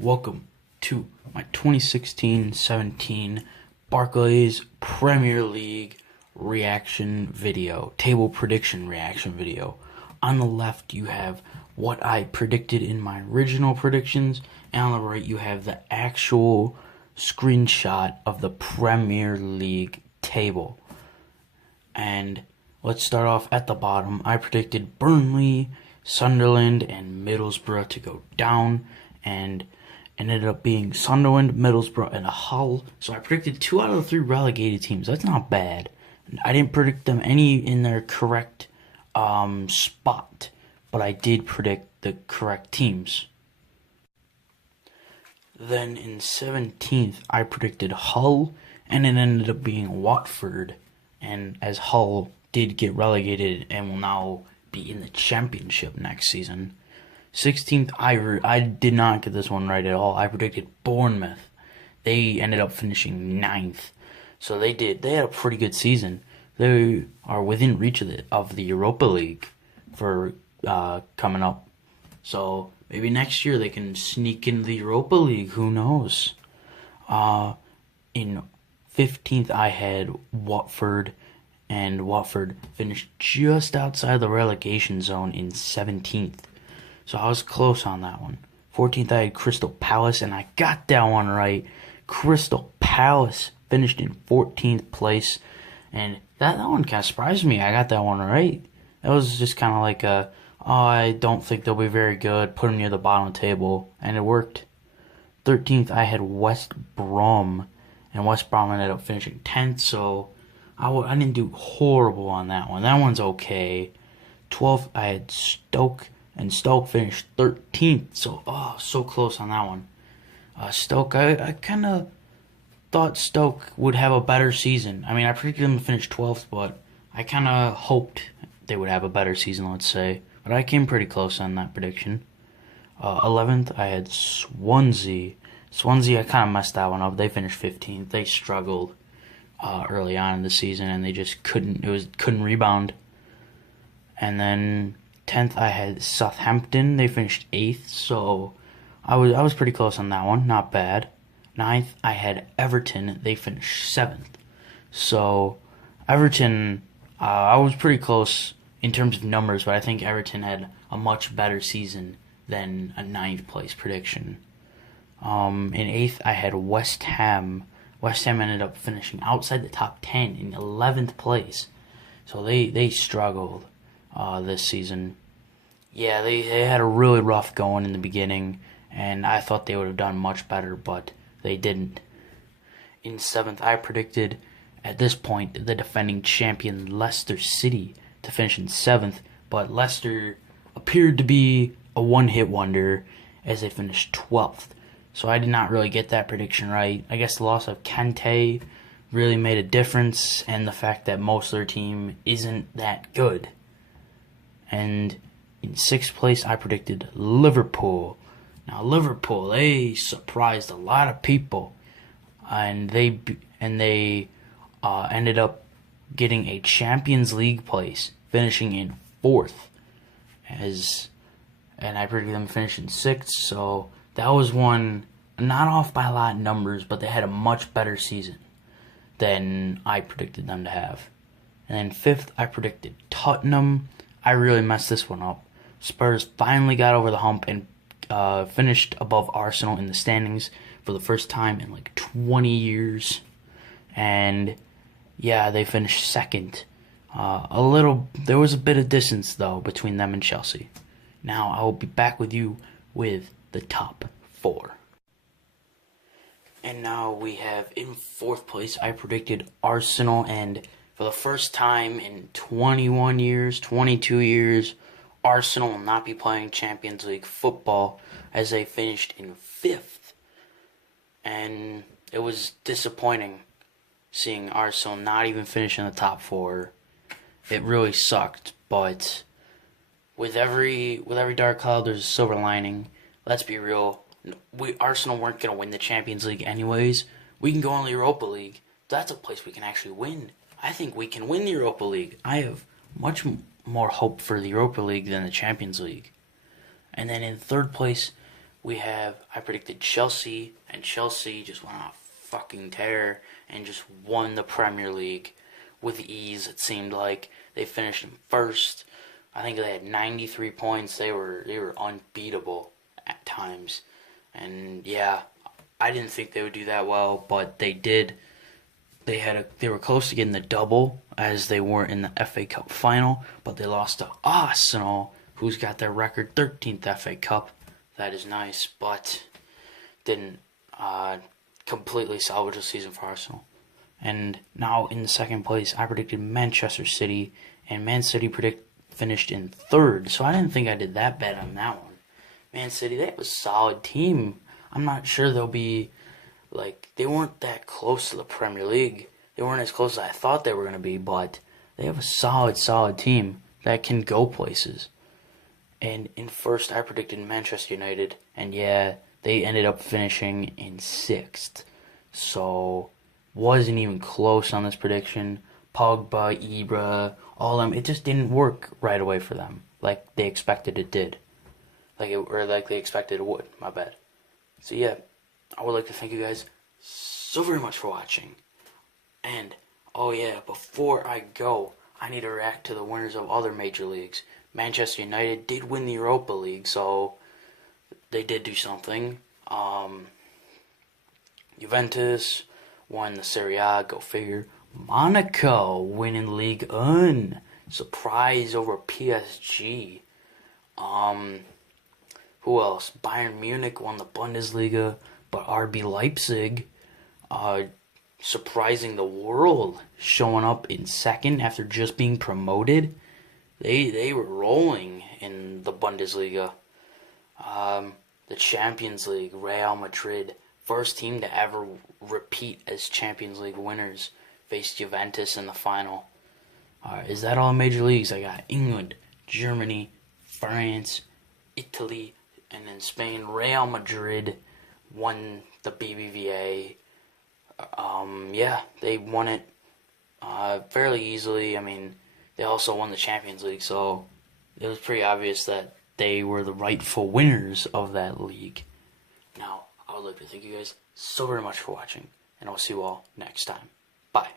Welcome to my 2016-17 Barclays Premier League reaction video, table prediction reaction video. On the left, you have what I predicted in my original predictions, and on the right, you have the actual screenshot of the Premier League table. And let's start off at the bottom. I predicted Burnley, Sunderland, and Middlesbrough to go down, and ended up being Sunderland, Middlesbrough, and Hull. So I predicted 2 out of the 3 relegated teams. That's not bad. I didn't predict them any in their correct spot, but I did predict the correct teams. Then in 17th, I predicted Hull, and it ended up being Watford. And as Hull did get relegated and will now be in the championship next season. 16th, I did not get this one right at all. I predicted Bournemouth. They ended up finishing 9th. So they had a pretty good season. They are within reach of the Europa League for coming up. So maybe next year they can sneak into the Europa League. Who knows? In 15th, I had Watford, and Watford finished just outside the relegation zone in 17th. So I was close on that one. 14th, I had Crystal Palace, and I got that one right. Crystal Palace finished in 14th place, and that one kind of surprised me. I got that one right. That was just kind of like I don't think they'll be very good. Put them near the bottom of the table, and it worked. 13th, I had West Brom, and West Brom ended up finishing 10th, so I didn't do horrible on that one. That one's okay. 12th, I had Stoke, and Stoke finished 13th, so close on that one. Stoke, I kind of thought Stoke would have a better season. I mean, I predicted them to finish 12th, but I kind of hoped they would have a better season, let's say. But I came pretty close on that prediction. 11th, I had Swansea. Swansea, I kind of messed that one up. They finished 15th. They struggled early on in the season, and they just couldn't rebound. And then 10th, I had Southampton. They finished 8th, so I was pretty close on that one. Not bad. 9th, I had Everton. They finished 7th. So Everton, I was pretty close in terms of numbers, but I think Everton had a much better season than a 9th place prediction. In 8th, I had West Ham. West Ham ended up finishing outside the top 10 in 11th place. So they struggled this season. Yeah, they had a really rough going in the beginning, and I thought they would have done much better, but they didn't. In 7th, I predicted, at this point, the defending champion Leicester City to finish in 7th, but Leicester appeared to be a one-hit wonder as they finished 12th. So I did not really get that prediction right. I guess the loss of Kante really made a difference, and the fact that most of their team isn't that good. And in 6th place, I predicted Liverpool. Now Liverpool, they surprised a lot of people, and they ended up getting a Champions League place, finishing in 4th. And I predicted them finishing 6th, so that was one, not off by a lot of numbers, but they had a much better season than I predicted them to have. And then 5th, I predicted Tottenham. I really messed this one up. Spurs finally got over the hump and finished above Arsenal in the standings for the first time in like 20 years. And yeah, they finished 2nd. There was a bit of distance, though, between them and Chelsea. Now I will be back with you with the top 4. And now we have in 4th place, I predicted Arsenal, and for the first time in 21 years, 22 years, Arsenal will not be playing Champions League football as they finished in 5th. And it was disappointing seeing Arsenal not even finish in the top 4. It really sucked, but with every dark cloud, there's a silver lining. Let's be real. Arsenal weren't going to win the Champions League anyways. We can go in the Europa League. That's a place we can actually win. I think we can win the Europa League. I have much more hope for the Europa League than the Champions League. And then in 3rd place, I predicted Chelsea, and Chelsea just went on a fucking tear and just won the Premier League with ease. It seemed like they finished in first. I think they had 93 points. They were unbeatable at times, and yeah, I didn't think they would do that well, but they did. They were close to getting the double as they were in the FA Cup final, but they lost to Arsenal, who's got their record 13th FA Cup. That is nice, but didn't completely salvage the season for Arsenal. And now in the second place, I predicted Manchester City, and Man City finished in third. So I didn't think I did that bad on that one. Man City, they have a solid team. I'm not sure they'll be they weren't that close to the Premier League. They weren't as close as I thought they were going to be, but they have a solid team that can go places. And in first, I predicted Manchester United, and yeah, they ended up finishing in sixth. So, wasn't even close on this prediction. Pogba, Ibra, all of them, it just didn't work right away for them, like they expected it did. Like they expected it would, my bad. So yeah, I would like to thank you guys so very much for watching. And, oh yeah, before I go, I need to react to the winners of other major leagues. Manchester United did win the Europa League, so they did do something. Juventus won the Serie A, go figure. Monaco winning Ligue 1, surprise over PSG. Who else? Bayern Munich won the Bundesliga, but RB Leipzig, surprising the world, showing up in second after just being promoted. They were rolling in the Bundesliga. The Champions League, Real Madrid, first team to ever repeat as Champions League winners, faced Juventus in the final. Is that all major leagues? I got England, Germany, France, Italy, and then Spain. Real Madrid won the BBVA. Yeah, they won it fairly easily. I mean, they also won the Champions League, so it was pretty obvious that they were the rightful winners of that league. Now, I would like to thank you guys so very much for watching, and I'll see you all next time. Bye.